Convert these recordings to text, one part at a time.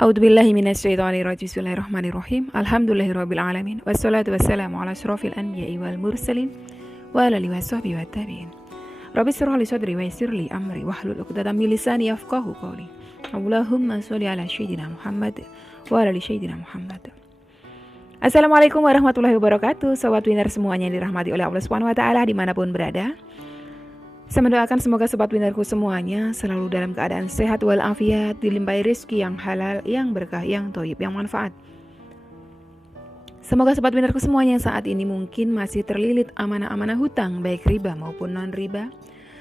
A'udzubillahi minasyaitonirrajim. Bismillahirrahmanirrahim. Alhamdulillahirabbil alamin. Wassalatu wassalamu ala asyrofil anbiya'i wal mursalin wa ala alihi washabbihi wattabi'in. Rabbi shrah li sadri wa yassir li amri wahlul 'uqdatam min lisani yafqahu qawli. Allahumma sholli ala sayyidina Muhammad wa ala ali sayyidina Muhammad. Assalamualaikum warahmatullahi wabarakatuh. Sobat winner semuanya yang dirahmati oleh Allah Subhanahu wa taala dimanapun berada. Saya mendoakan semoga sobat winnerku semuanya selalu dalam keadaan sehat walafiat, dilimpahi rezeki yang halal, yang berkah, yang thayyib, yang manfaat. Semoga sobat winnerku semuanya saat ini mungkin masih terlilit amanah-amanah hutang, baik riba maupun non-riba.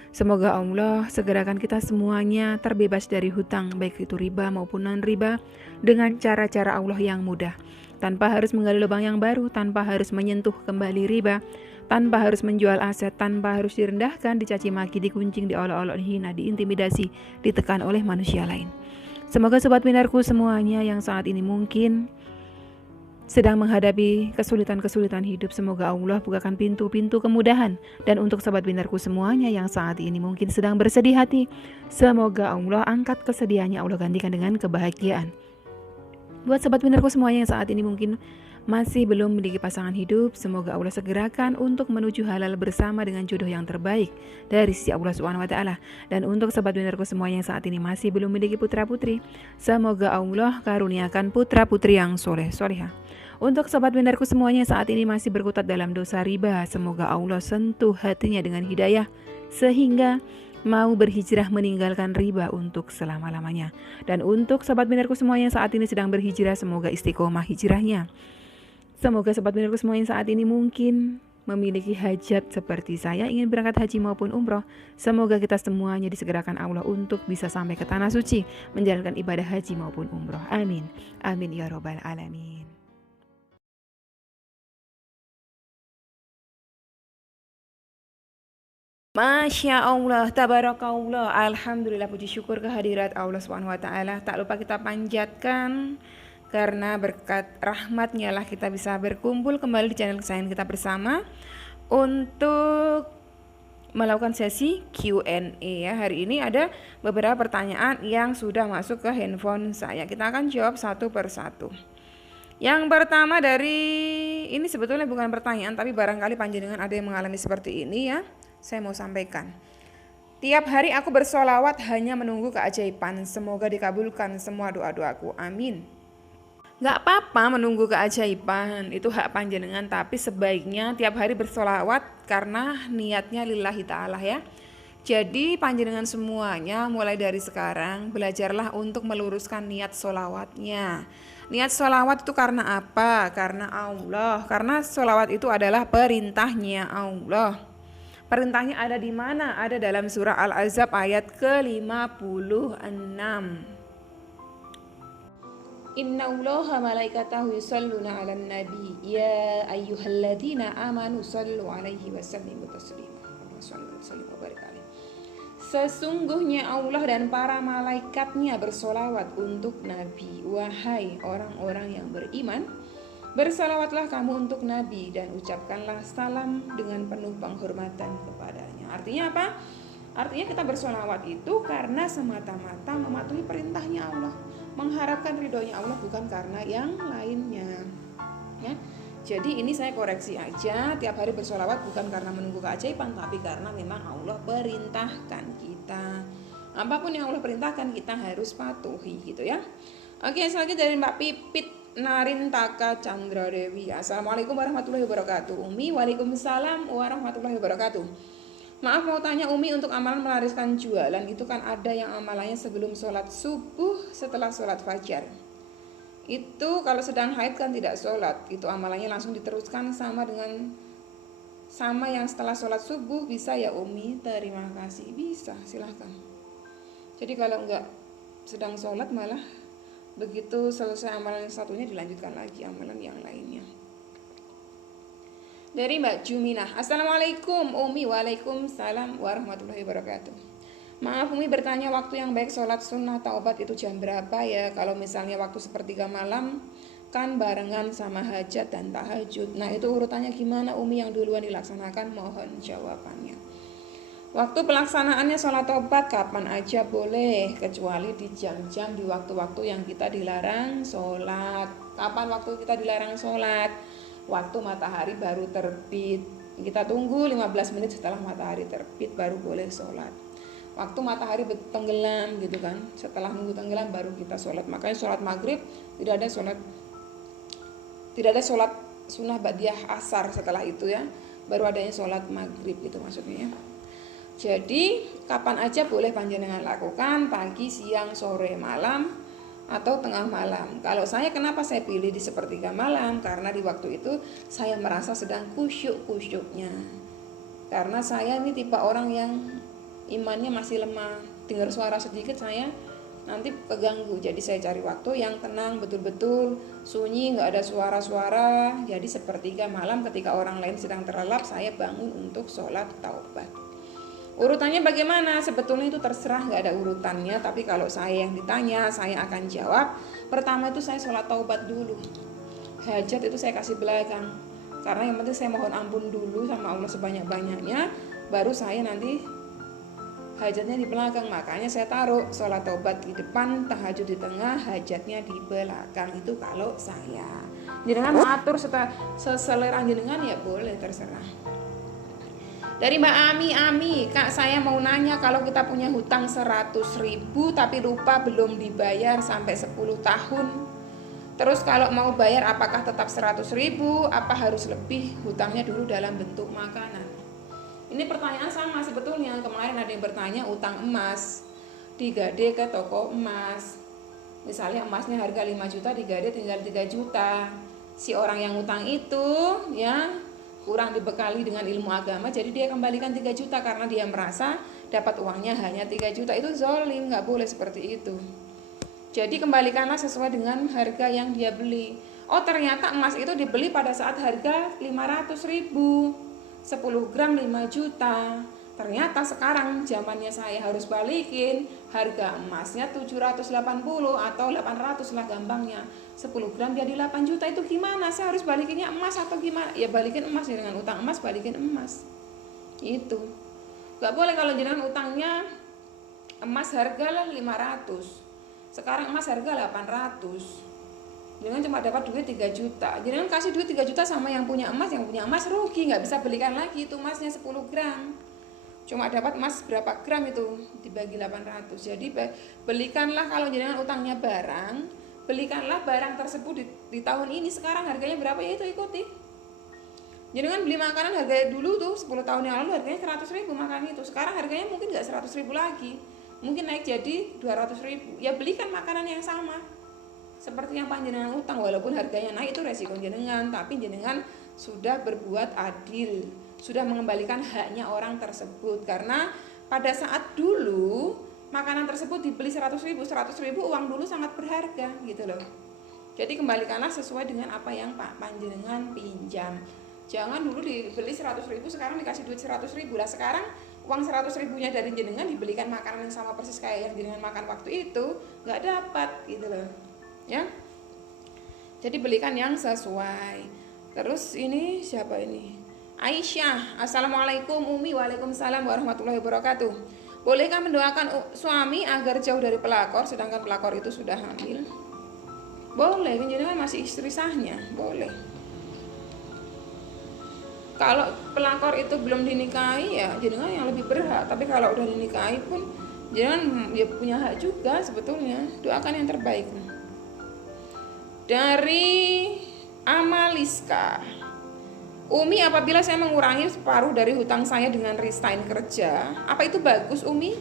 Semoga Allah segerakan kita semuanya terbebas dari hutang, baik itu riba maupun non-riba, dengan cara-cara Allah yang mudah. Tanpa harus menggali lubang yang baru, tanpa harus menyentuh kembali riba, tanpa harus menjual aset, tanpa harus direndahkan, dicaci maki, dikuncing, diolok-olok, dihina, diintimidasi, ditekan oleh manusia lain. Semoga sobat winnerku semuanya yang saat ini mungkin sedang menghadapi kesulitan-kesulitan hidup, semoga Allah bukakan pintu-pintu kemudahan. Dan untuk sobat winnerku semuanya yang saat ini mungkin sedang bersedih hati, semoga Allah angkat kesedihannya, Allah gantikan dengan kebahagiaan. Buat sobat winnerku semuanya yang saat ini mungkin masih belum memiliki pasangan hidup, semoga Allah segerakan untuk menuju halal bersama dengan jodoh yang terbaik dari sisi Allah Subhanahu wa taala. Dan untuk sobat winnerku semuanya yang saat ini masih belum memiliki putra-putri, semoga Allah karuniakan putra-putri yang soleh-solehah. Untuk sobat winnerku semuanya yang saat ini masih berkutat dalam dosa riba, semoga Allah sentuh hatinya dengan hidayah sehingga mau berhijrah meninggalkan riba untuk selama-lamanya. Dan untuk sobat winnerku semuanya yang saat ini sedang berhijrah, semoga istiqomah hijrahnya. Semoga sobat winnerku semuanya saat ini mungkin memiliki hajat seperti saya, ingin berangkat haji maupun umroh. Semoga kita semuanya disegerakan Allah untuk bisa sampai ke tanah suci, menjalankan ibadah haji maupun umroh. Amin. Amin ya robbal alamin. Masya Allah, tabarakallah, alhamdulillah, puji syukur kehadirat Allah Subhanahu wa taala. Tak lupa kita panjatkan, karena berkat rahmatnya lah kita bisa berkumpul kembali di channel kesayangan kita bersama untuk melakukan sesi Q&A ya. Hari ini ada beberapa pertanyaan yang sudah masuk ke handphone saya. Kita akan jawab satu persatu. Yang pertama ini sebetulnya bukan pertanyaan, tapi barangkali panjenengan ada yang mengalami seperti ini ya. Saya mau sampaikan. Tiap hari aku bersolawat hanya menunggu keajaiban. Semoga dikabulkan semua doa-doaku. Amin. Gak apa-apa menunggu keajaiban, itu hak panjenengan. Tapi sebaiknya tiap hari bersolawat karena niatnya lillahi ta'ala ya. Jadi panjenengan semuanya mulai dari sekarang belajarlah untuk meluruskan niat solawatnya. Niat solawat itu karena apa? Karena Allah. Karena solawat itu adalah perintahnya Allah. Perintahnya ada di mana? Ada dalam surah Al-Ahzab ayat ke-56. Innallaha malaikatahu yusholluna 'alan nabi ya ayyuhalladzina amanu shallu 'alaihi wasallimu taslima. Sesungguhnya Allah dan para malaikatnya bersolawat untuk Nabi. Wahai orang-orang yang beriman, bersalawatlah kamu untuk Nabi dan ucapkanlah salam dengan penuh penghormatan kepadanya. Artinya apa? Artinya kita bersolawat itu karena semata-mata mematuhi perintahnya Allah, mengharapkan ridhonya Allah, bukan karena yang lainnya ya. Jadi ini saya koreksi aja, tiap hari bersolawat bukan karena menunggu keajaiban, tapi karena memang Allah perintahkan kita. Apapun yang Allah perintahkan kita harus patuhi gitu ya. Oke, selanjutnya dari Mbak Pipit Narintaka Chandra Dewi. Assalamualaikum warahmatullahi wabarakatuh. Umi, waalaikumsalam warahmatullahi wabarakatuh. Maaf mau tanya Umi, untuk amalan melariskan jualan itu kan ada yang amalannya sebelum sholat subuh, setelah sholat fajar. Itu kalau sedang haid kan tidak sholat, itu amalannya langsung diteruskan sama yang setelah sholat subuh, bisa ya Umi? Terima kasih. Bisa, silahkan. Jadi kalau enggak sedang sholat, malah begitu selesai amalan yang satunya dilanjutkan lagi amalan yang lainnya. Dari Mbak Juminah. Assalamualaikum Umi. Waalaikumsalam warahmatullahi wabarakatuh. Maaf Umi bertanya, waktu yang baik sholat sunnah taubat itu jam berapa ya? Kalau misalnya waktu sepertiga malam kan barengan sama hajat dan tahajud. Nah itu urutannya gimana Umi, yang duluan dilaksanakan? Mohon jawabannya. Waktu pelaksanaannya sholat taubat kapan aja boleh, kecuali di jam-jam di waktu-waktu yang kita dilarang sholat. Kapan waktu kita dilarang sholat? Waktu matahari baru terbit. Kita tunggu 15 menit setelah matahari terbit baru boleh sholat. Waktu matahari tenggelam gitu kan, setelah nunggu tenggelam baru kita sholat. Makanya sholat maghrib tidak ada sholat sunnah ba'diyah asar setelah itu ya. Baru adanya sholat maghrib gitu maksudnya. Jadi kapan aja boleh panjenengan lakukan, pagi, siang, sore, malam, atau tengah malam. Kalau saya kenapa saya pilih di sepertiga malam? Karena di waktu itu saya merasa sedang kusyuk-kusyuknya. Karena saya ini tipe orang yang imannya masih lemah. Dengar suara sedikit saya nanti keganggu. Jadi saya cari waktu yang tenang, betul-betul sunyi, nggak ada suara-suara. Jadi sepertiga malam ketika orang lain sedang terlelap, saya bangun untuk sholat taubat. Urutannya bagaimana? Sebetulnya itu terserah, nggak ada urutannya. Tapi kalau saya yang ditanya, saya akan jawab. Pertama itu saya sholat taubat dulu. Hajat itu saya kasih belakang. Karena yang penting saya mohon ampun dulu sama Allah sebanyak-banyaknya. Baru saya nanti hajatnya di belakang. Makanya saya taruh sholat taubat di depan, tahajud di tengah, hajatnya di belakang. Itu kalau saya. Jenengan mengatur seselera jenengan ya boleh, terserah. Dari Mbak Ami, Kak saya mau nanya, kalau kita punya hutang 100.000 tapi lupa belum dibayar sampai 10 tahun. Terus kalau mau bayar apakah tetap 100.000? Apa harus lebih hutangnya dulu dalam bentuk makanan? Ini pertanyaan sama sebetulnya. Kemarin ada yang bertanya utang emas, digade ke toko emas. Misalnya emasnya harga 5 juta, digade tinggal 3 juta. Si orang yang utang itu ya kurang dibekali dengan ilmu agama, jadi dia kembalikan 3 juta karena dia merasa dapat uangnya hanya 3 juta. Itu zolim, nggak boleh seperti itu. Jadi kembalikanlah sesuai dengan harga yang dia beli. Oh ternyata emas itu dibeli pada saat harga 500.000, 10 gram 5 juta. Ternyata sekarang zamannya saya harus balikin, harga emasnya 780 atau 800 lah gampangnya. 10 gram jadi 8 juta, itu gimana? Saya harus balikinnya emas atau gimana? Ya balikin emas, dengan utang emas balikin emas. Itu. Gak boleh kalau jenengan utangnya emas harga lah 500. Sekarang emas harga 800. Jangan cuma dapat duit 3 juta. Jangan kasih duit 3 juta sama yang punya emas rugi, nggak bisa belikan lagi itu emasnya 10 gram. Cuma dapat emas berapa gram itu dibagi 800. Jadi belikanlah, kalau jangan utangnya barang, belikanlah barang tersebut di tahun ini. Sekarang harganya berapa ya itu ikuti. Jangan beli makanan harganya dulu tuh 10 tahun yang lalu harganya 100.000 makanan itu. Sekarang harganya mungkin nggak 100.000 lagi. Mungkin naik jadi 200.000. Ya belikan makanan yang sama. Seperti yang panjenengan utang, walaupun harganya naik itu resiko jenengan, tapi jenengan sudah berbuat adil, sudah mengembalikan haknya orang tersebut. Karena pada saat dulu makanan tersebut dibeli 100.000 uang dulu sangat berharga gitu loh. Jadi kembalikanlah sesuai dengan apa yang Pak panjenengan pinjam. Jangan dulu dibeli 100.000 sekarang dikasih duit 100.000 lah. Sekarang uang 100.000-nya dari jenengan dibelikan makanan yang sama persis kayak yang jenengan makan waktu itu, nggak dapat gitu loh ya. Jadi belikan yang sesuai. Terus ini siapa ini? Aisyah, Assalamualaikum Umi. Waalaikumsalam warahmatullahi wabarakatuh. Bolehkah mendoakan suami agar jauh dari pelakor sedangkan pelakor itu sudah hamil? Boleh, jenengan masih istri sahnya, boleh. Kalau pelakor itu belum dinikahi ya jenengan yang lebih berhak. Tapi kalau udah dinikahi pun jenengan ya punya hak juga sebetulnya. Doakan yang terbaik. Dari Amaliska, Umi, apabila saya mengurangi separuh dari hutang saya dengan resign kerja, apa itu bagus Umi?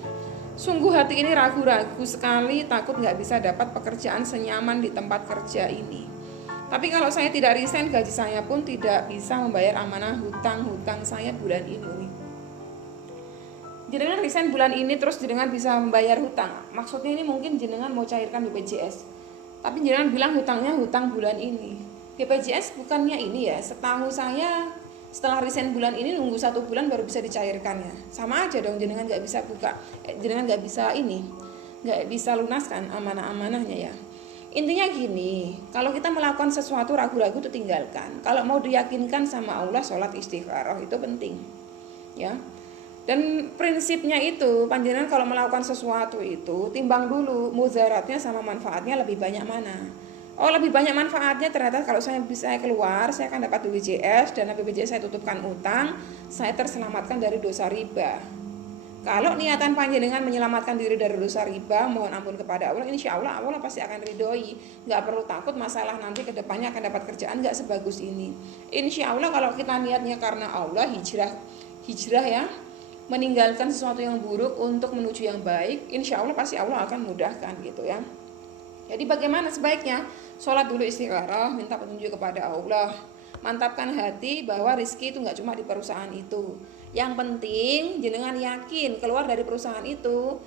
Sungguh hati ini ragu-ragu sekali, takut gak bisa dapat pekerjaan senyaman di tempat kerja ini. Tapi kalau saya tidak resign, gaji saya pun tidak bisa membayar amanah hutang-hutang saya bulan ini Umi. Jenengan resign bulan ini terus jenengan bisa membayar hutang. Maksudnya ini mungkin jenengan mau cairkan BPJS, tapi jenengan bilang hutangnya hutang bulan ini. BPJS bukannya ini ya, setahu saya setelah resign bulan ini nunggu 1 bulan baru bisa dicairkannya. Sama aja dong, jenengan nggak bisa buka, jenengan nggak bisa nggak bisa lunaskan amanah-amanahnya ya. Intinya gini, kalau kita melakukan sesuatu ragu-ragu itu tinggalkan. Kalau mau diyakinkan sama Allah, sholat istikharah itu penting ya. Dan prinsipnya itu, panjenengan kalau melakukan sesuatu itu, timbang dulu mudaratnya sama manfaatnya lebih banyak mana. Oh, lebih banyak manfaatnya ternyata kalau saya bisa keluar, saya akan dapat BPJS, dana BPJS saya tutupkan utang, saya terselamatkan dari dosa riba. Kalau niatan panjenengan menyelamatkan diri dari dosa riba, mohon ampun kepada Allah, insya Allah Allah pasti akan ridhoi. Nggak perlu takut masalah nanti kedepannya akan dapat kerjaan nggak sebagus ini. Insya Allah kalau kita niatnya karena Allah, hijrah ya, meninggalkan sesuatu yang buruk untuk menuju yang baik, insya Allah pasti Allah akan mudahkan gitu ya. Jadi bagaimana sebaiknya? Sholat dulu istikharah, minta petunjuk kepada Allah, mantapkan hati bahwa rezeki itu nggak cuma di perusahaan itu. Yang penting jenengan yakin keluar dari perusahaan itu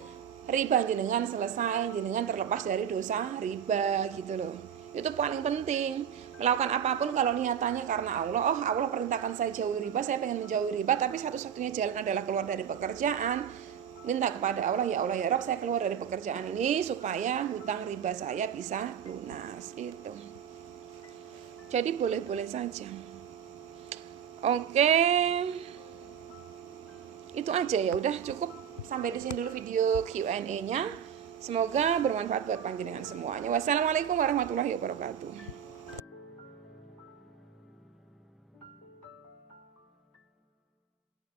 riba jenengan selesai, jenengan terlepas dari dosa riba gitu loh. Itu paling penting. Melakukan apapun kalau niatannya karena Allah, oh Allah perintahkan saya jauhi riba, saya pengen menjauhi riba, tapi satu-satunya jalan adalah keluar dari pekerjaan. Minta kepada Allah, ya Allah ya Rabb, saya keluar dari pekerjaan ini supaya hutang riba saya bisa lunas. Itu. Jadi boleh-boleh saja. Oke. Itu aja ya, udah cukup sampai di sini dulu video Q&A-nya. Semoga bermanfaat buat panjenengan semuanya. Wassalamualaikum warahmatullahi wabarakatuh.